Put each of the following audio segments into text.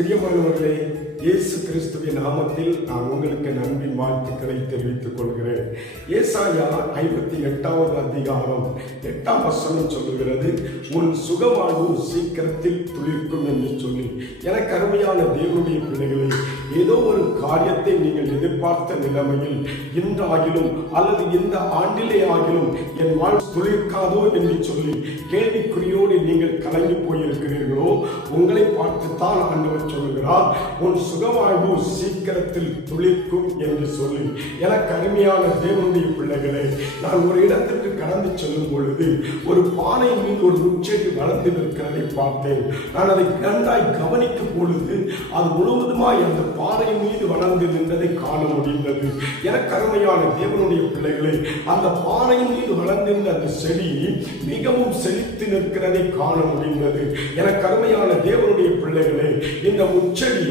பிரியமானவர்களே, இயேசு கிறிஸ்துவின் நாமத்தில் நான் உங்களுக்கு அன்பின் வாழ்த்துக்களை தெரிவித்துக் கொள்கிறேன். ஏசாயா 58வது அதிகாரம் 8ஆம் வசனம் சொல்லுகிறது, உன் சுகவாழ்வு சீக்கிரத்தில் துளிர்க்கும் என்று சொல்லி. எனக்கு அருமையான தேவனுடைய பிள்ளைகளே, ஏதோ ஒரு காரியத்தை நீங்கள் எதிர்பார்த்த நிலைமையில் இன்றாகிலும் அல்லது இந்த ஆண்டிலே ஆகிலும் என் வாழ்வு துளிர்க்காதோ என்று சொல்லி கேள்விக்குறியோடு நீங்கள் கலங்கி போயிருக்கிறீர்களோ, உங்களை பார்த்துத்தான் ஆண்டவர் சொல்கிறார், உன் சுகவாழ்வு சீக்கிரத்தில் துளிர்க்கும் என்று சொல்லி. எனக்கு அருமையான தேவனுடைய பிள்ளைகளே, நான் ஒரு இடத்திற்கு கடந்து செல்லும் பொழுது ஒரு பானை மீது ஒரு முச்செடி வளர்ந்து நிற்கிறதை பார்த்தேன். நான் அதை கண்டாய் கவனிக்கும் பொழுது அது முழுவதுமாய் அந்த பாறை மீது வளர்ந்து நின்றதை காண முடிந்தது. எனக்கு அருமையான தேவனுடைய பிள்ளைகளே, அந்த பாறை மீது வளர்ந்திருந்த அந்த செடி மிகவும் செழித்து நிற்கிறதை காண முடிந்தது. எனக்கு அருமையான தேவனுடைய பிள்ளைகளே, இந்த முச்செடி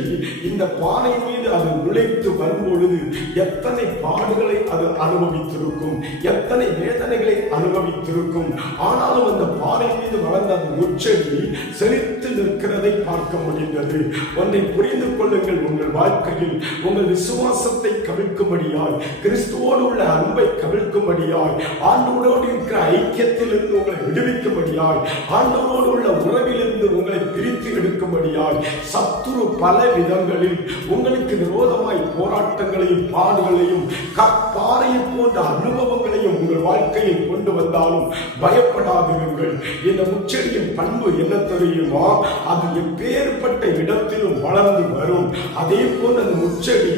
இந்த பாறை மீது அது நுழைத்து வரும் பொழுது எத்தனை பாடுகளை அது அனுபவித்திருக்கும், எத்தனை வேதனைகளை அனுபவித்திருக்கும். ஆனாலும் அந்த பாறை மீது வளர்ந்த அந்த முச்செடி செழித்து நிற்கிறதை பார்க்க முடிந்தது. ஒன்றை புரிந்து கொள்ளுங்கள், உங்கள் வாழ்க்கையில் உங்கள் விசுவாசத்தை கவிழ்க்கும்படியாய், கிறிஸ்துவோடு உள்ள அன்பை கவிழ்க்கும்படியாய், ஆண்டவரோடு இருக்கிற ஐக்கியத்தில் இருந்து உங்களை விடுவிக்கும்படியாய், ஆண்டவரோடு உள்ள உறவிலிருந்து உங்களை பிரித்து எடுக்கும்படியாய் சத்துரு பல விதங்களில் உங்களுக்கு விரோதமாய் போராட்டங்களையும் பாடுகளையும் கற்பாறையை போன்ற அனுபவங்களையும் உங்கள் வாழ்க்கையில் கொண்டு வந்தாலும் பயப்படாதீர்கள். இந்த முச்செடியின் பண்பு என்ன தெரியுமா? அது எப்பேற்பட்ட இடத்திலும் வளர்ந்து வரும். அதே போல் அந்த முச்செடி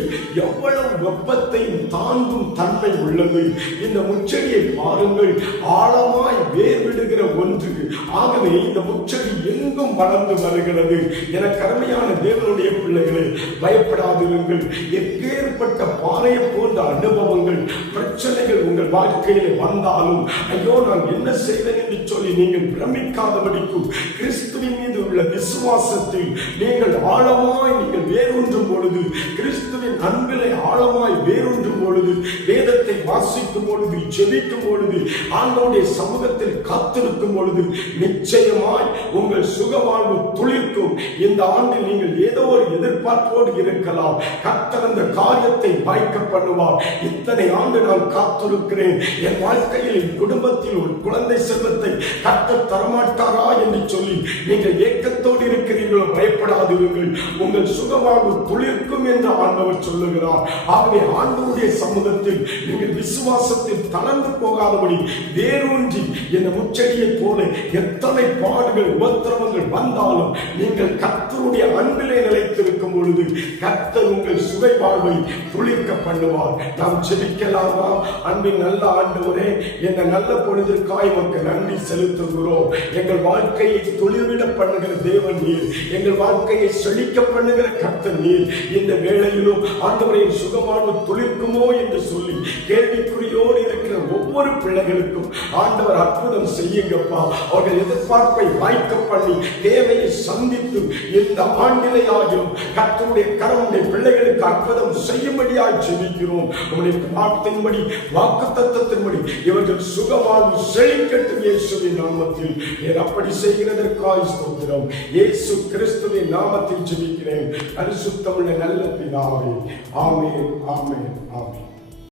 எவ்வளவு வெப்பத்தையும் தாங்கும் தன்மை உள்ளது. இந்த முச்செடியை பாருங்கள், ஆழமாய் வேர் விடுகிற ஒன்று. ஆகவே இந்த முச்செடி எங்கும் வளர்ந்து வருகிறது. என கருமையான தேவனுடைய பிள்ளைகளை, பயப்படாதிருங்கள். எப்பேற்பட்ட பாறையை போன்ற அனுபவங்கள், பிரச்சனைகள் உங்கள் வாழ்க்கையில் வந்தாலும் ஐயோ நான் என்ன செய்வேன் என்று சொல்லி நீங்கள் பிரமிக்காதபடிக்கும் கிறிஸ்துவின் மீது உள்ள விசுவாசத்தில் நீங்கள் ஆழமாய் நீங்கள் வேரூன்றும் பொழுது, கிறிஸ்துவின் அன்பிலே ஆழமாய் வேரூன்றும் பொழுது, வேதத்தை வாசிக்கும் பொழுது, ஜெபிக்கும் பொழுது, ஆண்டவருடைய சமூகத்தில் காத்திருக்கும் பொழுது நிச்சயமாய் உங்கள் சுகவாழ்வு துளிர்க்கும். இந்த ஆண்டில் நீங்கள் ஏதோ ஒரு எதிர்பார்ப்போடு இருக்கலாம். கர்த்தர் அந்த காரியத்தை வாய்க்க பண்ணுவார். இத்தனை ஆண்டு நான் காத்திருக்கிறேன், என் வாழ்க்கையில் என் குடும்பத்தில் ஒரு குழந்தை செல்வத்தை கர்த்தர் தரமாட்டாரா என்று சொல்லி நீங்கள் ஏக்கத்தோடு இருக்கிறீர்களோ, பயப்படாதீர்கள். உங்கள் சுகவாழ்வு துளிர்க்கும் என்று ஆண்டவர் சொல்லுகிறார். ஆகவே ஆண்டவருடைய சமூகத்தில் நீங்கள் விசுவாசத்தில் தளர்ந்து போகாதபடி வேரூன்றி இந்த முச்செடியை போல எத்தனை பாடுகள் உபத்திரவங்கள் வந்தாலும் நீங்கள் கர்த்தருடைய அன்பிலே நிலைத்திருக்கும் பொழுது கர்த்தர் உங்கள் சுவை வாழ்வை துளிர்க்க பண்ணுவார். நாம் ஜெபிக்கலாமா? அன்பின் நல்ல ஆண்டவரே, இந்த நல்ல பொழுதிற்காய் உமக்கு நன்றி செலுத்துகிறோம். எங்கள் வாழ்க்கையை துளிர்விட பண்ணுகிற தேவன் நீர், எங்கள் வாழ்க்கையை செழிக்க பண்ணுகிற கர்த்தர் நீர். இந்த வேளையிலும் ஆண்டவரை சுகமானு துளிர்க்குமோ என்று சொல்லி கேள்விக்குறியோடு இருக்கிற ஒவ்வொரு பிள்ளைகளுக்கும் ஆண்டவர் அற்புதம் செய்யுங்கப்பா. அவர்கள் எதிர்பார்ப்பை வாய்க்க பண்ணி தேவையை சந்தித்து இந்த ஆண்டிலே ஆகியும் கர்த்தருடைய கரமுடைய பிள்ளைகளுக்கு அற்புதம் செய்யும்படியாய் ஜெபிக்கிறோம். உம்முடைய வார்த்தையின்படி, வாக்குத்தத்தத்தின்படி இவர்கள் சுகவாழ்வு செழிக்கட்டும் இயேசுவின் நாமத்தில். அப்படி செய்கிறதற்காய் ஸ்தோத்திரம். இயேசு கிறிஸ்துவின் நாமத்தில் ஜெபிக்கிறேன். பரிசுத்தமுள்ள நல்ல பிதாவே. ஆமென், ஆமென், ஆமென்.